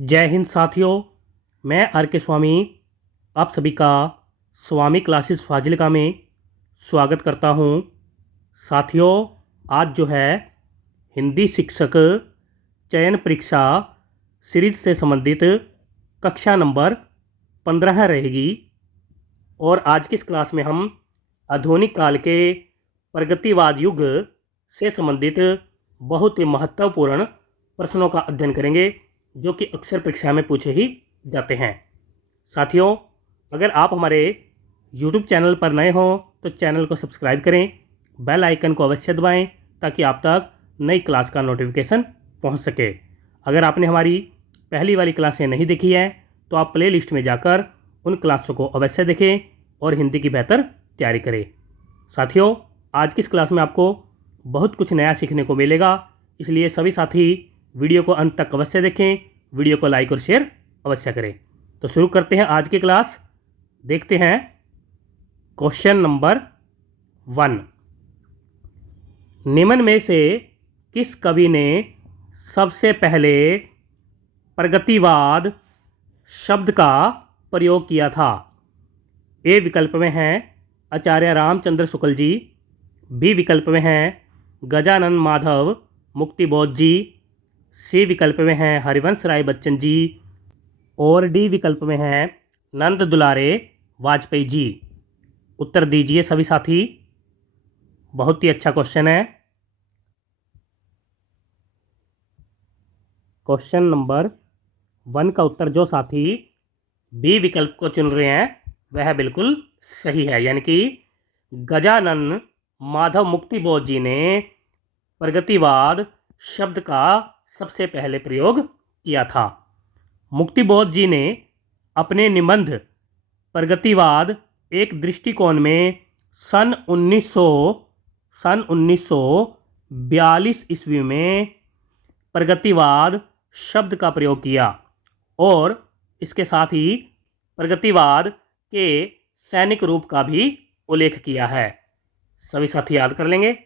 जय हिंद साथियों। मैं आर के स्वामी आप सभी का स्वामी क्लासेस फाजिलका में स्वागत करता हूं। साथियों, आज जो है हिंदी शिक्षक चयन परीक्षा सीरीज से संबंधित कक्षा नंबर 15 रहेगी और आज की इस क्लास में हम आधुनिक काल के प्रगतिवाद युग से संबंधित बहुत ही महत्वपूर्ण प्रश्नों का अध्ययन करेंगे जो कि अक्सर परीक्षा में पूछे ही जाते हैं। साथियों, अगर आप हमारे YouTube चैनल पर नए हों तो चैनल को सब्सक्राइब करें, बेल आइकन को अवश्य दबाएं ताकि आप तक नई क्लास का नोटिफिकेशन पहुंच सके। अगर आपने हमारी पहली वाली क्लासें नहीं देखी हैं तो आप प्ले लिस्ट में जाकर उन क्लासों को अवश्य देखें और हिंदी की बेहतर तैयारी करें। साथियों, आज की इस क्लास में आपको बहुत कुछ नया सीखने को मिलेगा, इसलिए सभी साथी वीडियो को अंत तक अवश्य देखें, वीडियो को लाइक और शेयर अवश्य करें। तो शुरू करते हैं आज की क्लास। देखते हैं क्वेश्चन नंबर 1। निम्न में से किस कवि ने सबसे पहले प्रगतिवाद शब्द का प्रयोग किया था? ए विकल्प में हैं आचार्य रामचंद्र शुक्ल जी, बी विकल्प में हैं गजानन माधव मुक्तिबोध जी, सी विकल्प में हैं हरिवंश राय बच्चन जी और डी विकल्प में हैं नंद दुलारे वाजपेयी जी। उत्तर दीजिए सभी साथी। बहुत ही अच्छा क्वेश्चन है। क्वेश्चन नंबर 1 का उत्तर जो साथी बी विकल्प को चुन रहे हैं वह बिल्कुल सही है, यानी कि गजानन माधव मुक्तिबोध जी ने प्रगतिवाद शब्द का सबसे पहले प्रयोग किया था। मुक्तिबोध जी ने अपने निबंध प्रगतिवाद एक दृष्टिकोण में सन 1942 ईस्वी में प्रगतिवाद शब्द का प्रयोग किया और इसके साथ ही प्रगतिवाद के सैनिक रूप का भी उल्लेख किया है। सभी साथी याद कर लेंगे।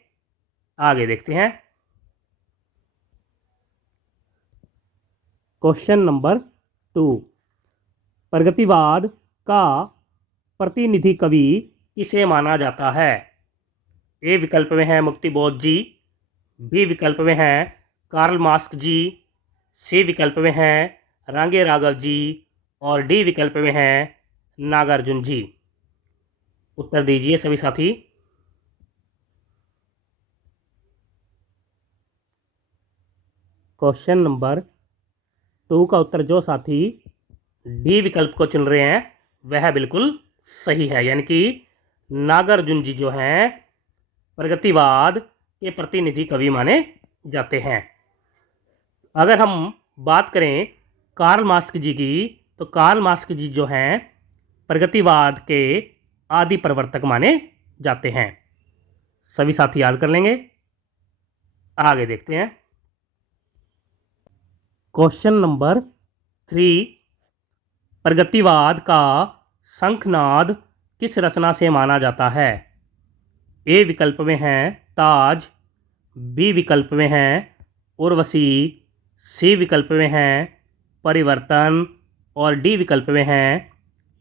आगे देखते हैं क्वेश्चन नंबर 2। प्रगतिवाद का प्रतिनिधि कवि किसे माना जाता है? ए विकल्प में है मुक्तिबोध जी, बी विकल्प में है कार्ल मार्क्स जी, सी विकल्प में है रांगे राघव जी और डी विकल्प में है नागार्जुन जी। उत्तर दीजिए सभी साथी। क्वेश्चन नंबर 2 का उत्तर जो साथी डी विकल्प को चुन रहे हैं वह बिल्कुल सही है, यानी कि नागार्जुन जी जो हैं प्रगतिवाद के प्रतिनिधि कवि माने जाते हैं। अगर हम बात करें कार्ल मार्क्स जी की तो कार्ल मार्क्स जी जो हैं प्रगतिवाद के आदि प्रवर्तक माने जाते हैं। सभी साथी याद कर लेंगे। आगे देखते हैं क्वेश्चन नंबर 3। प्रगतिवाद का शंखनाद किस रचना से माना जाता है? ए विकल्प में है ताज, बी विकल्प में है उर्वशी, सी विकल्प में है परिवर्तन और डी विकल्प में है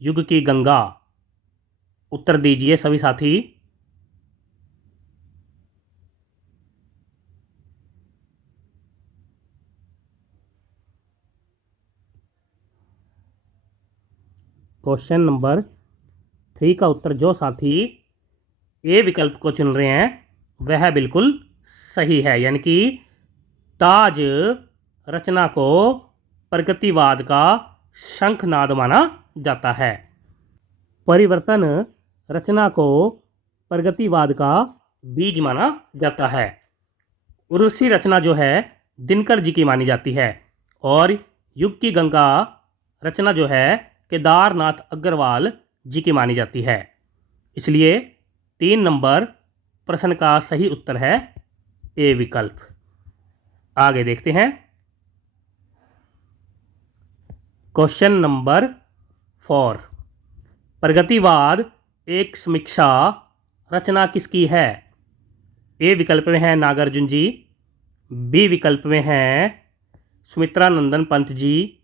युग की गंगा। उत्तर दीजिए सभी साथी। क्वेश्चन नंबर 3 का उत्तर जो साथी ए विकल्प को चुन रहे हैं वह बिल्कुल सही है, यानी कि ताज रचना को प्रगतिवाद का शंखनाद माना जाता है। परिवर्तन रचना को प्रगतिवाद का बीज माना जाता है। उर्वशी रचना जो है दिनकर जी की मानी जाती है और युग की गंगा रचना जो है केदारनाथ अग्रवाल जी की मानी जाती है। इसलिए 3 नंबर प्रश्न का सही उत्तर है ए विकल्प। आगे देखते हैं क्वेश्चन नंबर 4। प्रगतिवाद एक समीक्षा रचना किसकी है? ए विकल्प में है नागार्जुन जी, बी विकल्प में है सुमित्रा नंदन पंत जी,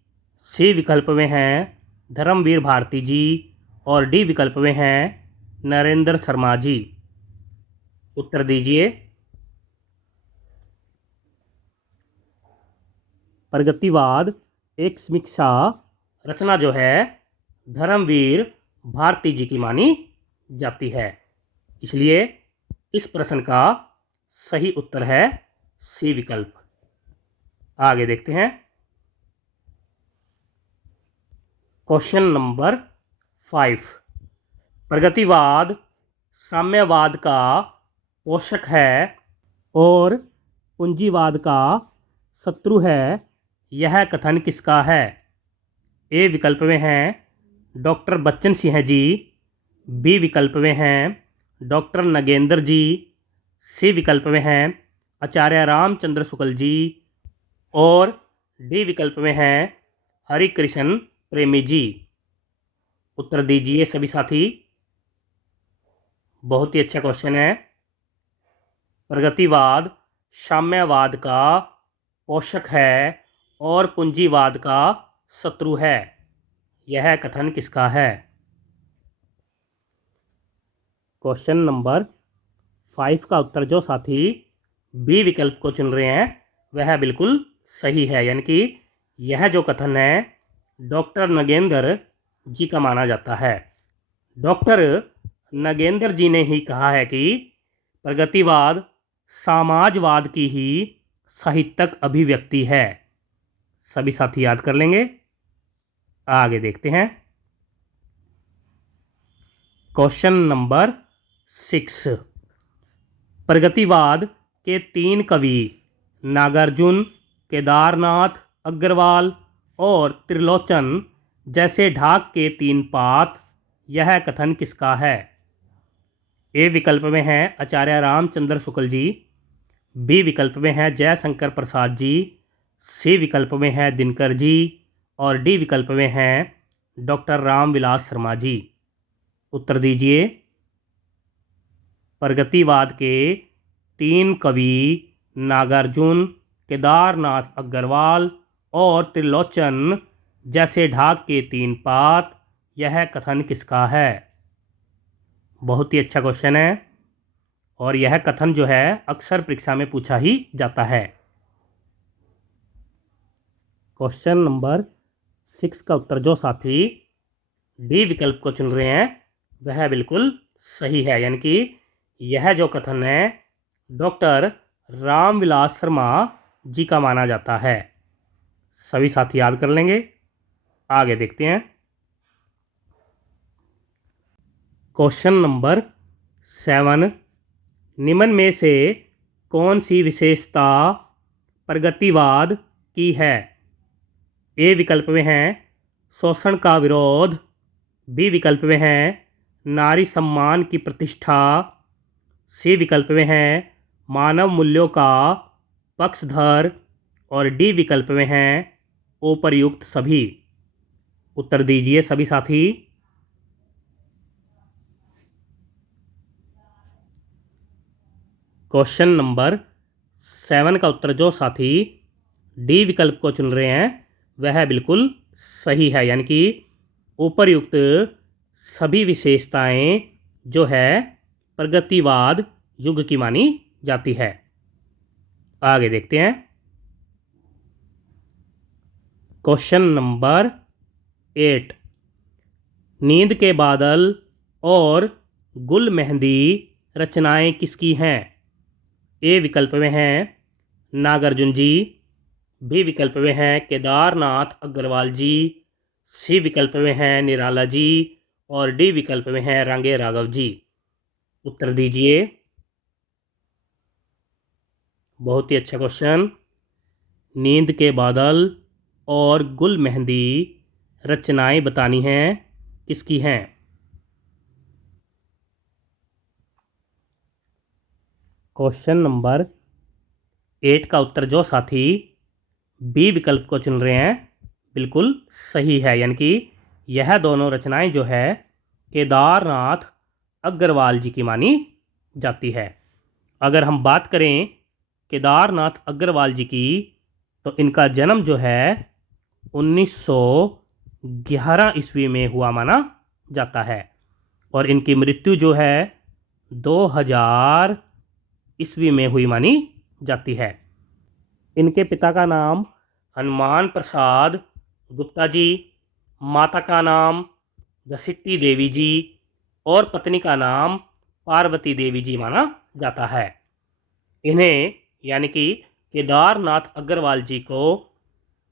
सी विकल्प में हैं धर्मवीर भारती जी और डी विकल्प में हैं नरेंद्र शर्मा जी। उत्तर दीजिए। प्रगतिवाद एक समीक्षा रचना जो है धर्मवीर भारती जी की मानी जाती है, इसलिए इस प्रश्न का सही उत्तर है सी विकल्प। आगे देखते हैं। Question number 5। प्रगतिवाद साम्यवाद का पोषक है और पूंजीवाद का शत्रु है, यह कथन किसका है? ए विकल्प में हैं डॉक्टर बच्चन सिंह जी, बी विकल्प में हैं डॉक्टर नगेंद्र जी, सी विकल्प में हैं आचार्य रामचंद्र शुक्ल जी और डी विकल्प में हैं हरिकृष्ण प्रेमी जी। उत्तर दीजिए सभी साथी। बहुत ही अच्छा क्वेश्चन है। प्रगतिवाद साम्यवाद का पोषक है और पूंजीवाद का शत्रु है, यह कथन किसका है? क्वेश्चन नंबर 5 का उत्तर जो साथी बी विकल्प को चुन रहे हैं वह बिल्कुल सही है, यानी कि यह जो कथन है डॉक्टर नगेंद्र जी का माना जाता है। डॉक्टर नगेंद्र जी ने ही कहा है कि प्रगतिवाद समाजवाद की ही साहित्यिक अभिव्यक्ति है। सभी साथी याद कर लेंगे। आगे देखते हैं। Question number 6। प्रगतिवाद के 3 कवि नागार्जुन, केदारनाथ अग्रवाल और त्रिलोचन जैसे ढाक के 3 पात, यह कथन किसका है? ए विकल्प में है आचार्य रामचंद्र शुक्ल जी, बी विकल्प में है जयशंकर प्रसाद जी, सी विकल्प में है दिनकर जी और डी विकल्प में है डॉक्टर रामविलास शर्मा जी। उत्तर दीजिए। प्रगतिवाद के 3 कवि नागार्जुन, केदारनाथ अग्रवाल और त्रिलोचन जैसे ढाक के 3 पात, यह कथन किसका है? बहुत ही अच्छा क्वेश्चन है और यह कथन जो है अक्सर परीक्षा में पूछा ही जाता है। क्वेश्चन नंबर 6 का उत्तर जो साथी डी विकल्प को चुन रहे हैं वह बिल्कुल सही है, यानी कि यह जो कथन है डॉक्टर रामविलास शर्मा जी का माना जाता है। सभी साथी याद कर लेंगे। आगे देखते हैं। Question number 7। निम्न में से कौन सी विशेषता प्रगतिवाद की है? ए विकल्प में है शोषण का विरोध, बी विकल्प में है नारी सम्मान की प्रतिष्ठा, सी विकल्प में है मानव मूल्यों का पक्षधर और डी विकल्प में है उपर्युक्त सभी। उत्तर दीजिए सभी साथी। क्वेश्चन नंबर 7 का उत्तर जो साथी डी विकल्प को चुन रहे हैं वह बिल्कुल सही है, यानी कि उपर्युक्त सभी विशेषताएं जो है प्रगतिवाद युग की मानी जाती है। आगे देखते हैं। Question number 8। नींद के बादल और गुल मेहंदी रचनाएं किसकी हैं? ए विकल्प में हैं नागार्जुन जी, बी विकल्प में हैं केदारनाथ अग्रवाल जी, सी विकल्प में हैं निराला जी और डी विकल्प में हैं रांगे राघव जी। उत्तर दीजिए। बहुत ही अच्छा क्वेश्चन। नींद के बादल और गुल मेहंदी रचनाएं बतानी हैं किसकी हैं? क्वेश्चन नंबर 8 का उत्तर जो साथी बी विकल्प को चुन रहे हैं बिल्कुल सही है, यानी कि यह दोनों रचनाएं जो है केदारनाथ अग्रवाल जी की मानी जाती है। अगर हम बात करें केदारनाथ अग्रवाल जी की तो इनका जन्म जो है 1911 ईस्वी में हुआ माना जाता है। और इनकी मृत्यु जो है 2000 ईस्वी में हुई मानी जाती है। इनके पिता का नाम हनुमान प्रसाद गुप्ता जी, माता का नाम घसीटी देवी जी और पत्नी का नाम पार्वती देवी जी माना जाता है। इन्हें यानी कि केदारनाथ अग्रवाल जी को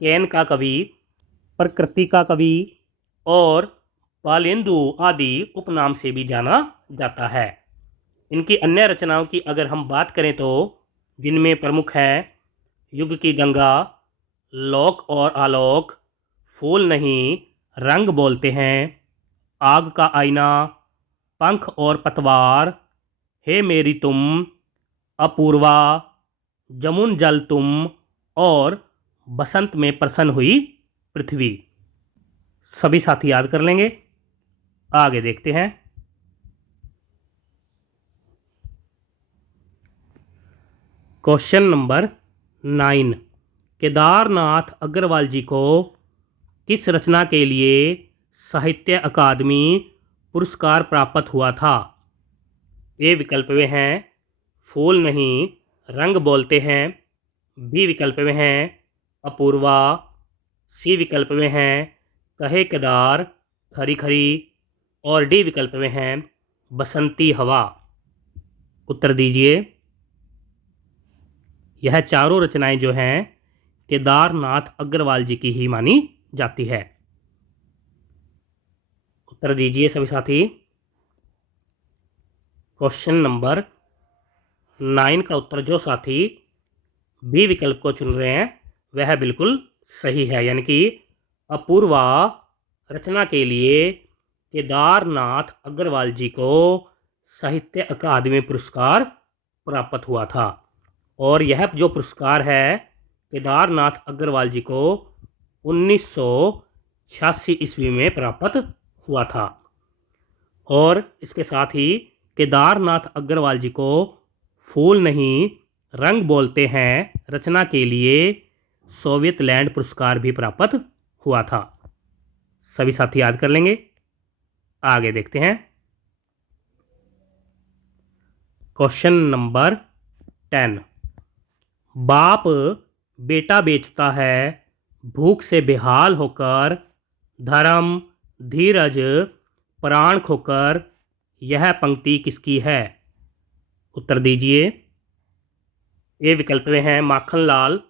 कैन का कवि, प्रकृति का कवि और बालेंदु आदि उपनाम से भी जाना जाता है। इनकी अन्य रचनाओं की अगर हम बात करें तो जिनमें प्रमुख हैं युग की गंगा, लोक और आलोक, फूल नहीं रंग बोलते हैं, आग का आईना, पंख और पतवार, हे मेरी तुम, अपूर्वा, जमुन जल तुम और बसंत में प्रसन्न हुई पृथ्वी। सभी साथी याद कर लेंगे। आगे देखते हैं। क्वेश्चन नंबर 9, केदारनाथ अग्रवाल जी को किस रचना के लिए साहित्य अकादमी पुरस्कार प्राप्त हुआ था? ए विकल्प में हैं फूल नहीं रंग बोलते हैं, बी विकल्प में हैं अपूर्वा, सी विकल्प में हैं कहे केदार खरी खरी और डी विकल्प में हैं बसंती हवा। उत्तर दीजिए। यह चारों रचनाएं जो हैं केदारनाथ अग्रवाल जी की ही मानी जाती है। उत्तर दीजिए सभी साथी। क्वेश्चन नंबर 9 का उत्तर जो साथी बी विकल्प को चुन रहे हैं वह बिल्कुल सही है, यानी कि अपूर्वा रचना के लिए केदारनाथ अग्रवाल जी को साहित्य अकादमी पुरस्कार प्राप्त हुआ था। और यह जो पुरस्कार है केदारनाथ अग्रवाल जी को 1986 ईस्वी में प्राप्त हुआ था। और इसके साथ ही केदारनाथ अग्रवाल जी को फूल नहीं रंग बोलते हैं रचना के लिए सोवियत लैंड पुरस्कार भी प्राप्त हुआ था। सभी साथी याद कर लेंगे। आगे देखते हैं। क्वेश्चन नंबर 10, बाप बेटा बेचता है भूख से बेहाल होकर, धर्म धीरज प्राण खोकर, यह पंक्ति किसकी है? उत्तर दीजिए। ए विकल्प में हैं माखनलाल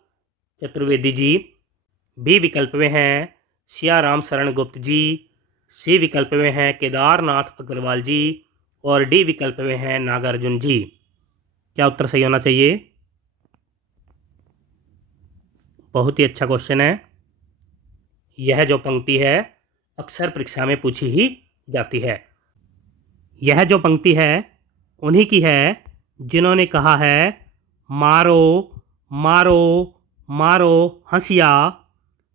चतुर्वेदी जी, बी विकल्प में हैं सियाराम शरण गुप्त जी, सी विकल्प में हैं केदारनाथ अग्रवाल जी और डी विकल्प में हैं नागार्जुन जी। क्या उत्तर सही होना चाहिए? बहुत ही अच्छा क्वेश्चन है। यह जो पंक्ति है अक्सर परीक्षा में पूछी ही जाती है। यह जो पंक्ति है उन्हीं की है जिन्होंने कहा है मारो मारो मारो हंसिया।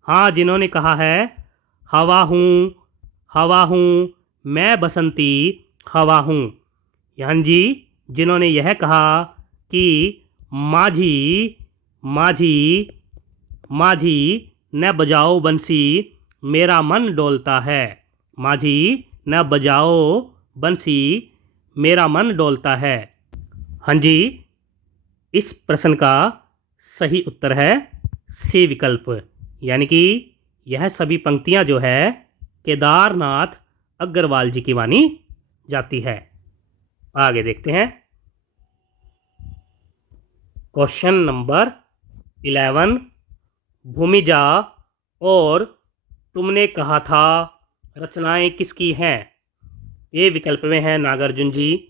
हाँ, जिन्होंने कहा है हवा हूँ मैं बसंती हवा हूँ। यहाँ जी जिन्होंने यह कहा कि माझी माझी माझी न बजाओ बंसी मेरा मन डोलता है, माझी न बजाओ बंसी मेरा मन डोलता है। हाँ जी, इस प्रश्न का सही उत्तर है सी विकल्प, यानी कि यह सभी पंक्तियां जो है केदारनाथ अग्रवाल जी की मानी जाती है। आगे देखते हैं। क्वेश्चन नंबर 11, भूमिजा और तुमने कहा था रचनाएं किसकी हैं? ए विकल्प में है नागार्जुन जी,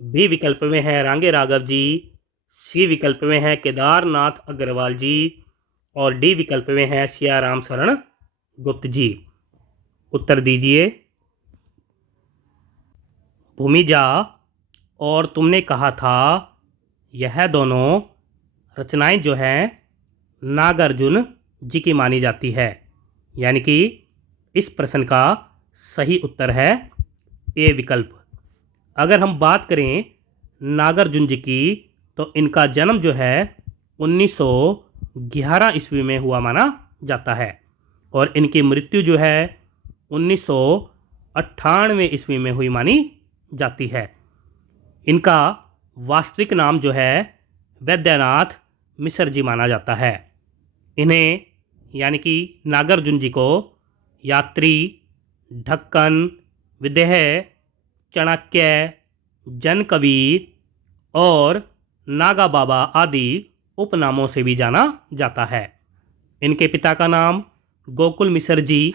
बी विकल्प में है रांगे राघव जी, सी विकल्प में है केदारनाथ अग्रवाल जी और डी विकल्प में है सियाराम शरण गुप्त जी। उत्तर दीजिए। भूमिजा और तुमने कहा था यह दोनों रचनाएं जो हैं नागार्जुन जी की मानी जाती है, यानी कि इस प्रश्न का सही उत्तर है ए विकल्प। अगर हम बात करें नागार्जुन जी की तो इनका जन्म जो है 1911 ईस्वी में हुआ माना जाता है और इनकी मृत्यु जो है 1998 ईस्वी में हुई मानी जाती है। इनका वास्तविक नाम जो है वैद्यनाथ मिश्र जी माना जाता है। इन्हें यानी कि नागार्जुन जी को यात्री, ढक्कन, विदेह, चाणक्य, जनकबीर और नागा बाबा आदि उपनामों से भी जाना जाता है। इनके पिता का नाम गोकुल मिश्र जी,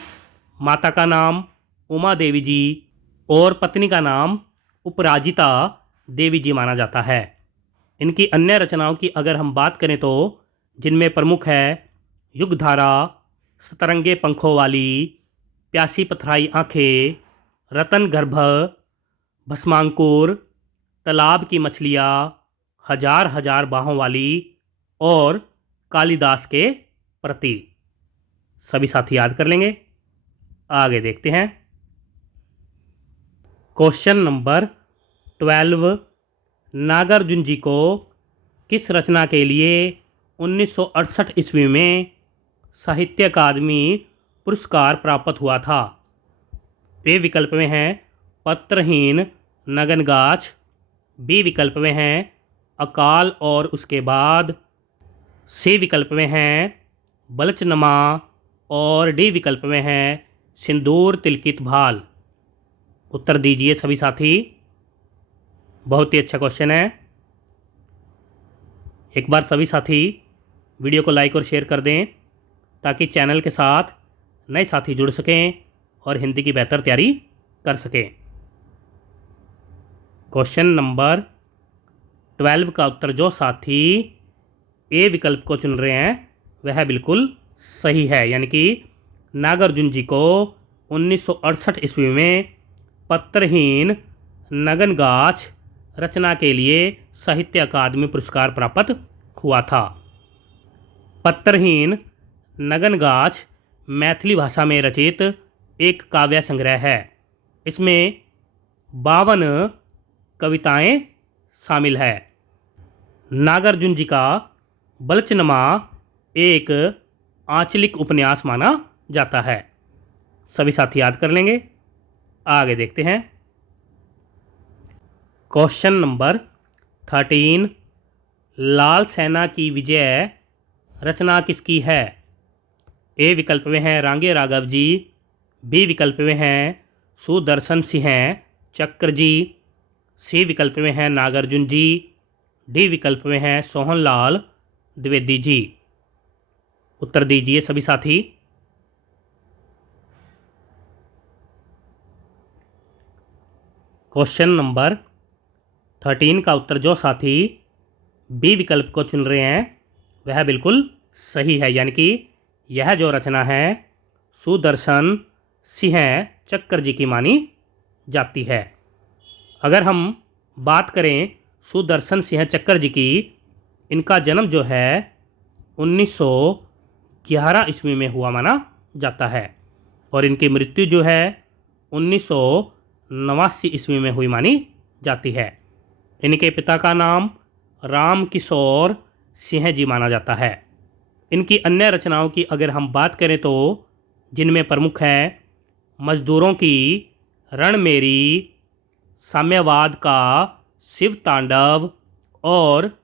माता का नाम उमा देवी जी और पत्नी का नाम उपराजिता देवी जी माना जाता है। इनकी अन्य रचनाओं की अगर हम बात करें तो जिनमें प्रमुख है युगधारा, सतरंगे पंखों वाली, प्यासी पथराई आंखें, रतन गर्भ, भस्मांकुर, तालाब की मछलियाँ, हजार हजार बाहों वाली और कालिदास के प्रति। सभी साथी याद कर लेंगे। आगे देखते हैं। क्वेश्चन नंबर 12, नागार्जुन जी को किस रचना के लिए 1968 ईस्वी में साहित्य अकादमी पुरस्कार प्राप्त हुआ था? ए विकल्प में हैं पत्रहीन नगनगाछ, बी विकल्प में हैं अकाल और उसके बाद, सी विकल्प में हैं बलचनमा और डी विकल्प में हैं सिंदूर तिलकित भाल। उत्तर दीजिए सभी साथी। बहुत ही अच्छा क्वेश्चन है। एक बार सभी साथी वीडियो को लाइक और शेयर कर दें ताकि चैनल के साथ नए साथी जुड़ सकें और हिंदी की बेहतर तैयारी कर सकें। क्वेश्चन नंबर 12 का उत्तर जो साथी ए विकल्प को चुन रहे हैं वह बिल्कुल सही है, यानी कि नागार्जुन जी को 1968 ईस्वी में पत्रहीन नगनगाछ रचना के लिए साहित्य अकादमी पुरस्कार प्राप्त हुआ था। पत्रहीन नगनगाछ मैथिली भाषा में रचित एक काव्य संग्रह है। इसमें 52 कविताएं शामिल है। नागार्जुन जी का बलचनमा एक आंचलिक उपन्यास माना जाता है। सभी साथी याद कर लेंगे। आगे देखते हैं। क्वेश्चन नंबर 13, लाल सेना की विजय रचना किसकी है? ए विकल्प में हैं रांगे राघव जी, बी विकल्प में हैं सुदर्शन सिंह चक्र जी, सी विकल्प में हैं नागार्जुन जी, डी विकल्प में हैं सोहनलाल द्विवेदी जी। उत्तर दीजिए सभी साथी। क्वेश्चन नंबर 13 का उत्तर जो साथी बी विकल्प को चुन रहे हैं वह बिल्कुल सही है, यानी कि यह जो रचना है सुदर्शन सिंह चक्र जी की मानी जाती है। अगर हम बात करें सुदर्शन सिंह चक्र जी की, इनका जन्म जो है 1911 ईस्वी में हुआ माना जाता है और इनकी मृत्यु जो है 1989 ईस्वी में हुई मानी जाती है। इनके पिता का नाम राम किशोर सिंह जी माना जाता है। इनकी अन्य रचनाओं की अगर हम बात करें तो जिनमें प्रमुख है मजदूरों की रणमेरी, साम्यवाद का शिव तांडव और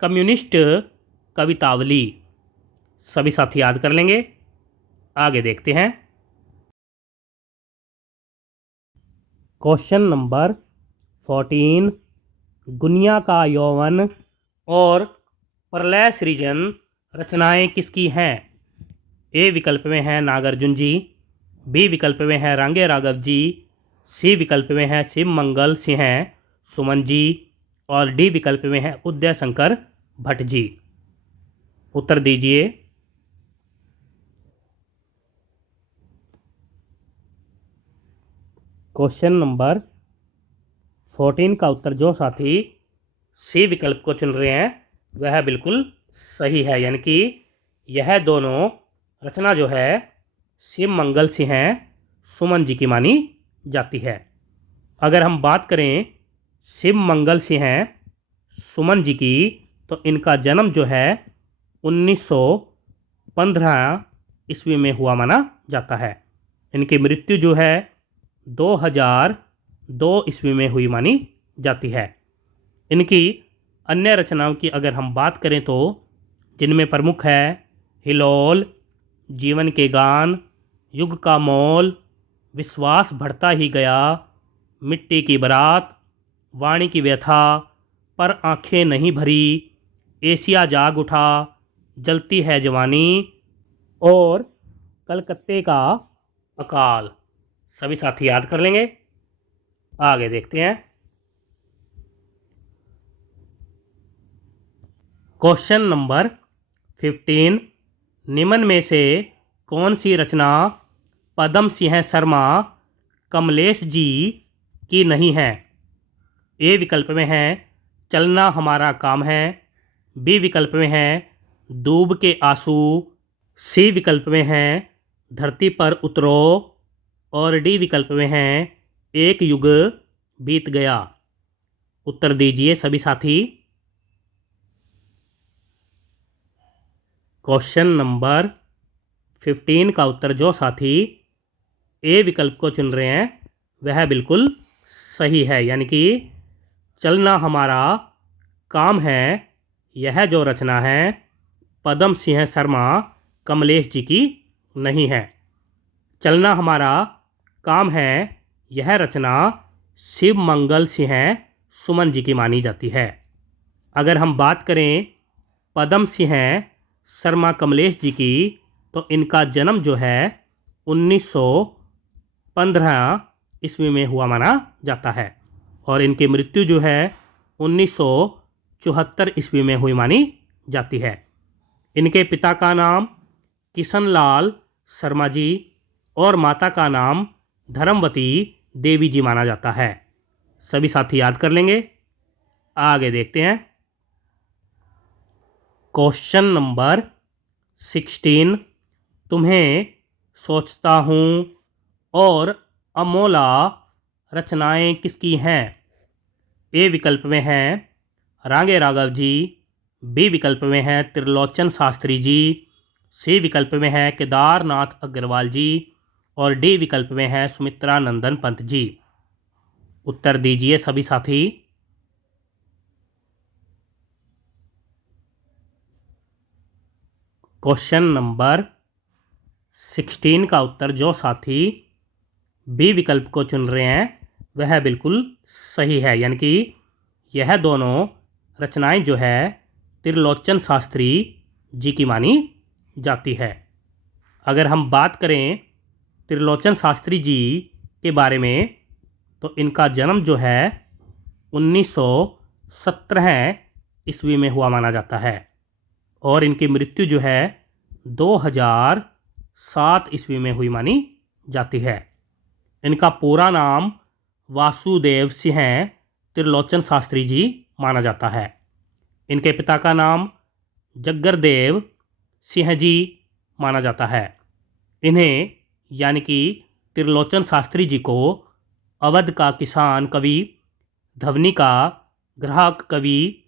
कम्युनिस्ट कवितावली। सभी साथी याद कर लेंगे। आगे देखते हैं। क्वेश्चन नंबर 14, गुनिया का यौवन और प्रलय सृजन रचनाएं किसकी हैं? ए विकल्प में हैं नागार्जुन जी, बी विकल्प में हैं रांगे राघव जी, सी विकल्प में हैं शिव मंगल सिंह सुमन जी और डी विकल्प में हैं उदय शंकर भट्ट जी। उत्तर दीजिए। क्वेश्चन नंबर 14 का उत्तर जो साथी सी विकल्प को चुन रहे हैं वह बिल्कुल सही है, यानी कि यह दोनों रचना जो है शिव मंगल सिंह सुमन जी की मानी जाती है। अगर हम बात करें शिव मंगल सिंह सुमन जी की, तो इनका जन्म जो है 1915 ईस्वी में हुआ माना जाता है। इनकी मृत्यु जो है 2002 ईस्वी में हुई मानी जाती है। इनकी अन्य रचनाओं की अगर हम बात करें तो जिनमें प्रमुख है हिलोल, जीवन के गान, युग का मोल, विश्वास बढ़ता ही गया, मिट्टी की बारात, वाणी की व्यथा, पर आंखें नहीं भरी, एशिया जाग उठा, जलती है जवानी और कलकत्ते का अकाल। सभी साथी याद कर लेंगे। आगे देखते हैं। क्वेश्चन नंबर 15, निम्न में से कौन सी रचना पद्म सिंह शर्मा कमलेश जी की नहीं है? ए विकल्प में है चलना हमारा काम है, बी विकल्प में है दूब के आंसू, सी विकल्प में है धरती पर उतरो और डी विकल्प में है एक युग बीत गया। उत्तर दीजिए सभी साथी। क्वेश्चन नंबर 15 का उत्तर जो साथी ए विकल्प को चुन रहे हैं वह बिल्कुल सही है, यानी कि चलना हमारा काम है यह जो रचना है पद्म सिंह शर्मा कमलेश जी की नहीं है। चलना हमारा काम है यह रचना शिव मंगल सिंह सुमन जी की मानी जाती है। अगर हम बात करें पद्म सिंह शर्मा कमलेश जी की तो इनका जन्म जो है 1915 ईस्वी में हुआ माना जाता है और इनकी मृत्यु जो है 1974 ईस्वी में हुई मानी जाती है। इनके पिता का नाम किशनलाल शर्मा जी और माता का नाम धर्मवती देवी जी माना जाता है। सभी साथी याद कर लेंगे। आगे देखते हैं। क्वेश्चन नंबर 16, तुम्हें सोचता हूँ और अमोला रचनाएं किसकी हैं? ए विकल्प में है रांगे राघव जी, बी विकल्प में है त्रिलोचन शास्त्री जी, सी विकल्प में है केदारनाथ अग्रवाल जी और डी विकल्प में है सुमित्रा नंदन पंत जी। उत्तर दीजिए सभी साथी। क्वेश्चन नंबर 16 का उत्तर जो साथी बी विकल्प को चुन रहे हैं वह बिल्कुल सही है, यानी कि यह दोनों रचनाएं जो है त्रिलोचन शास्त्री जी की मानी जाती है। अगर हम बात करें त्रिलोचन शास्त्री जी के बारे में तो इनका जन्म जो है 1917 ईस्वी में हुआ माना जाता है और इनकी मृत्यु जो है 2007 ईस्वी में हुई मानी जाती है। इनका पूरा नाम वासुदेव सिंह त्रिलोचन शास्त्री जी माना जाता है। इनके पिता का नाम जग्गरदेव सिंह जी माना जाता है। इन्हें यानी कि त्रिलोचन शास्त्री जी को अवध का किसान कवि, धवनी का ग्राहक कवि,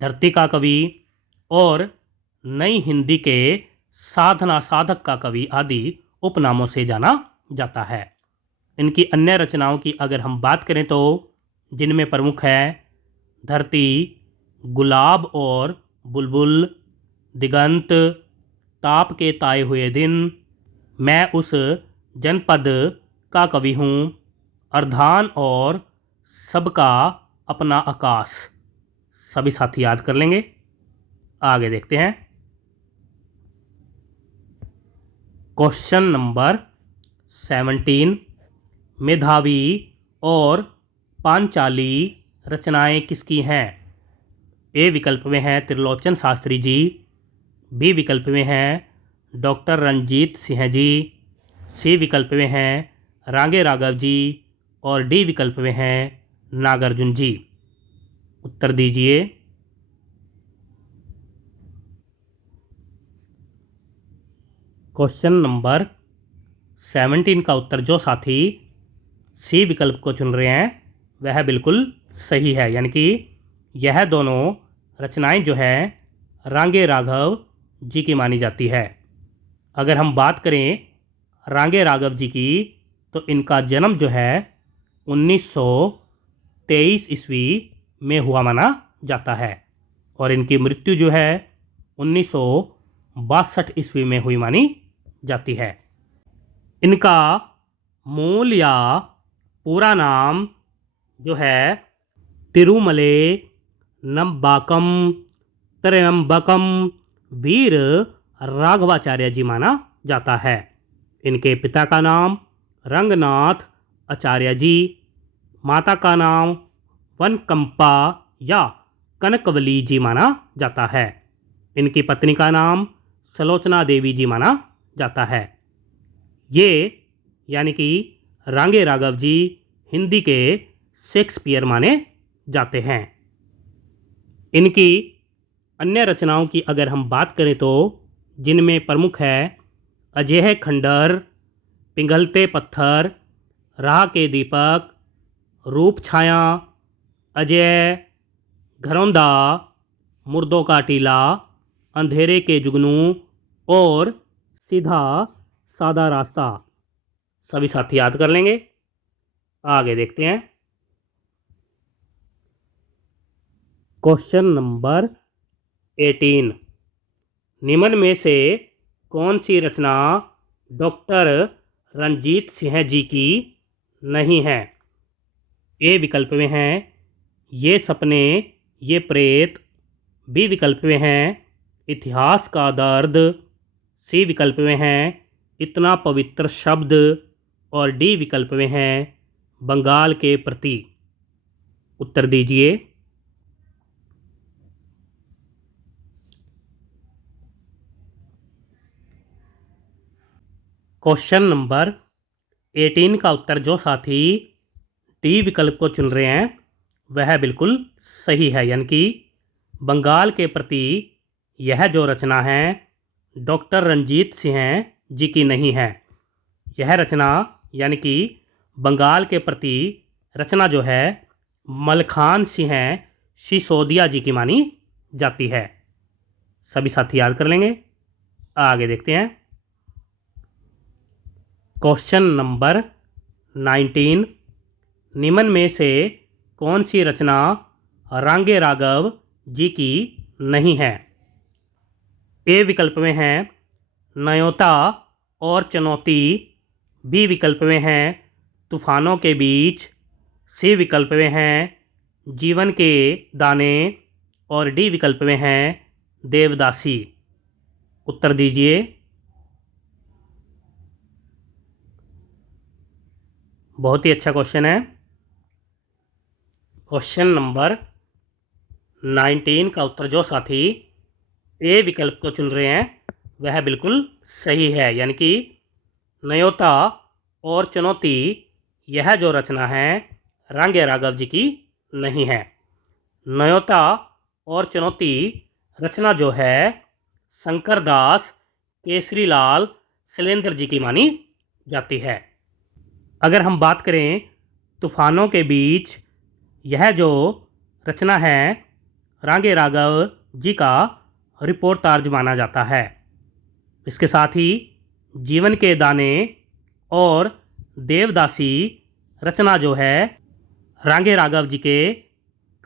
धरती का कवि और नई हिंदी के साधना साधक का कवि आदि उपनामों से जाना जाता है। इनकी अन्य रचनाओं की अगर हम बात करें तो जिनमें प्रमुख है धरती, गुलाब और बुलबुल, दिगंत, ताप के ताए हुए दिन, मैं उस जनपद का कवि हूँ, अर्धान और सबका अपना आकाश। सभी साथी याद कर लेंगे। आगे देखते हैं। क्वेश्चन नंबर 17, मेधावी और पांचाली रचनाएं किसकी हैं? ए विकल्प में है त्रिलोचन शास्त्री जी, बी विकल्प में है डॉक्टर रंजीत सिंह जी, सी विकल्प में है रांगे राघव जी और डी विकल्प में है नागार्जुन जी। उत्तर दीजिए। क्वेश्चन नंबर 17 का उत्तर जो साथी सी विकल्प को चुन रहे हैं वह बिल्कुल सही है, यानी कि यह दोनों रचनाएं जो है रांगे राघव जी की मानी जाती है। अगर हम बात करें रांगे राघव जी की, तो इनका जन्म जो है 1923 ईस्वी में हुआ माना जाता है और इनकी मृत्यु जो है 1962 ईस्वी में हुई मानी जाती है। इनका मूल या पूरा नाम जो है तिरुमले नम्बाकम त्र्यंबकम वीर राघवाचार्य जी माना जाता है। इनके पिता का नाम रंगनाथ आचार्य जी, माता का नाम वनकंपा या कनकवली जी माना जाता है। इनकी पत्नी का नाम सलोचना देवी जी माना जाता है। ये यानी कि रांगे राघव जी हिंदी के शेक्सपियर माने जाते हैं। इनकी अन्य रचनाओं की अगर हम बात करें तो जिनमें प्रमुख है अजेय खंडर, पिघलते पत्थर, राह के दीपक, रूप छाया, अजय, घरौंदा, मुर्दों का टीला, अंधेरे के जुगनू और सीधा सादा रास्ता। सभी साथी याद कर लेंगे। आगे देखते हैं। क्वेश्चन नंबर 18, निम्न में से कौन सी रचना डॉक्टर रंजीत सिंह जी की नहीं है? ए विकल्प में हैं ये सपने ये प्रेत, बी विकल्प में हैं इतिहास का दर्द, सी विकल्प में हैं इतना पवित्र शब्द और डी विकल्प में हैं बंगाल के प्रति। उत्तर दीजिए। क्वेश्चन नंबर 18 का उत्तर जो साथी डी विकल्प को चुन रहे हैं वह बिल्कुल सही है, यानी कि बंगाल के प्रति यह जो रचना है डॉक्टर रंजीत सिंह जी की नहीं है। यह रचना यानी कि बंगाल के प्रति रचना जो है मलखान सिंह सिसोदिया जी की मानी जाती है। सभी साथी याद कर लेंगे। आगे देखते हैं। क्वेश्चन नंबर 19, निम्न में से कौन सी रचना रांगे राघव जी की नहीं है? ए विकल्प में है न्योता और चुनौती, बी विकल्प में है तूफानों के बीच, सी विकल्प में है जीवन के दाने और डी विकल्प में है देवदासी। उत्तर दीजिए। बहुत ही अच्छा क्वेश्चन है। क्वेश्चन नंबर 19 का उत्तर जो साथी ए विकल्प को चुन रहे हैं वह बिल्कुल सही है, यानी कि न्योता और चुनौती यह जो रचना है रांगे राघव जी की नहीं है। न्योता और चुनौती रचना जो है शंकर दास केसरीलाल शैलेंद्र जी की मानी जाती है। अगर हम बात करें तूफानों के बीच, यह जो रचना है रांगे राघव जी का रिपोर्टाज माना जाता है। इसके साथ ही जीवन के दाने और देवदासी रचना जो है रांगे राघव जी के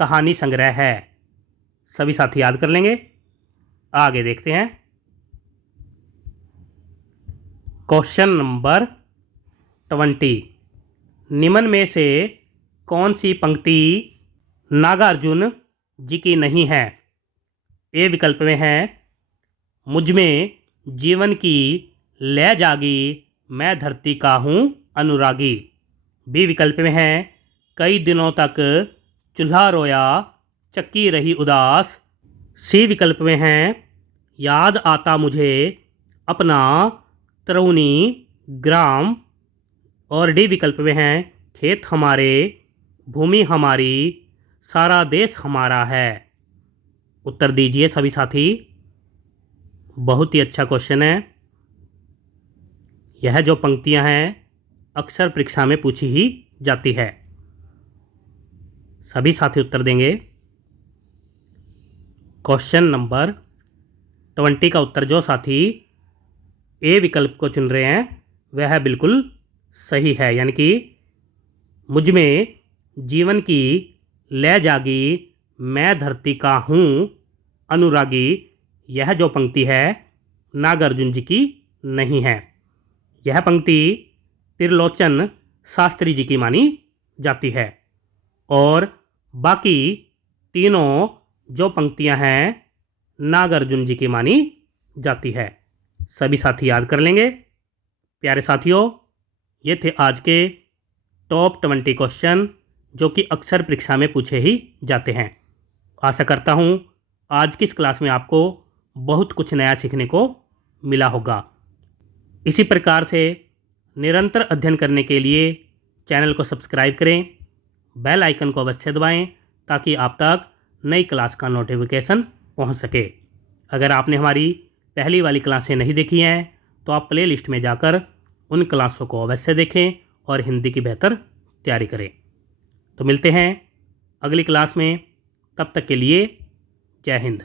कहानी संग्रह है। सभी साथी याद कर लेंगे। आगे देखते हैं। क्वेश्चन नंबर 20, निम्न में से कौन सी पंक्ति नागार्जुन जी की नहीं है? ए विकल्प में है मुझमें जीवन की लय जागी, मैं धरती का हूँ अनुरागी, बी विकल्प में है कई दिनों तक चूल्हा रोया चक्की रही उदास, सी विकल्प में है याद आता मुझे अपना तरुणी ग्राम और डी विकल्प में है खेत हमारे भूमि हमारी सारा देश हमारा है। उत्तर दीजिए सभी साथी। बहुत ही अच्छा क्वेश्चन है। यह जो पंक्तियां हैं अक्सर परीक्षा में पूछी ही जाती है। सभी साथी उत्तर देंगे। क्वेश्चन नंबर 20 का उत्तर जो साथी ए विकल्प को चुन रहे हैं वह बिल्कुल सही है। यानी कि मुझ में जीवन की लय जागी, मैं धरती का हूँ अनुरागी, यह जो पंक्ति है नागार्जुन जी की नहीं है। यह पंक्ति त्रिलोचन शास्त्री जी की मानी जाती है। और बाकी तीनों जो पंक्तियां हैं नागार्जुन जी की मानी जाती है। सभी साथी याद कर लेंगे। प्यारे साथियों, ये थे आज के टॉप 20 क्वेश्चन जो कि अक्सर परीक्षा में पूछे ही जाते हैं। आशा करता हूँ आज की इस क्लास में आपको बहुत कुछ नया सीखने को मिला होगा। इसी प्रकार से निरंतर अध्ययन करने के लिए चैनल को सब्सक्राइब करें, बेल आइकन को अवश्य दबाएं ताकि आप तक नई क्लास का नोटिफिकेशन पहुंच सके। अगर आपने हमारी पहली वाली क्लासें नहीं देखी हैं तो आप प्ले लिस्ट में जाकर उन क्लासों को अवश्य देखें और हिंदी की बेहतर तैयारी करें। तो मिलते हैं अगली क्लास में, तब तक के लिए जय हिंद।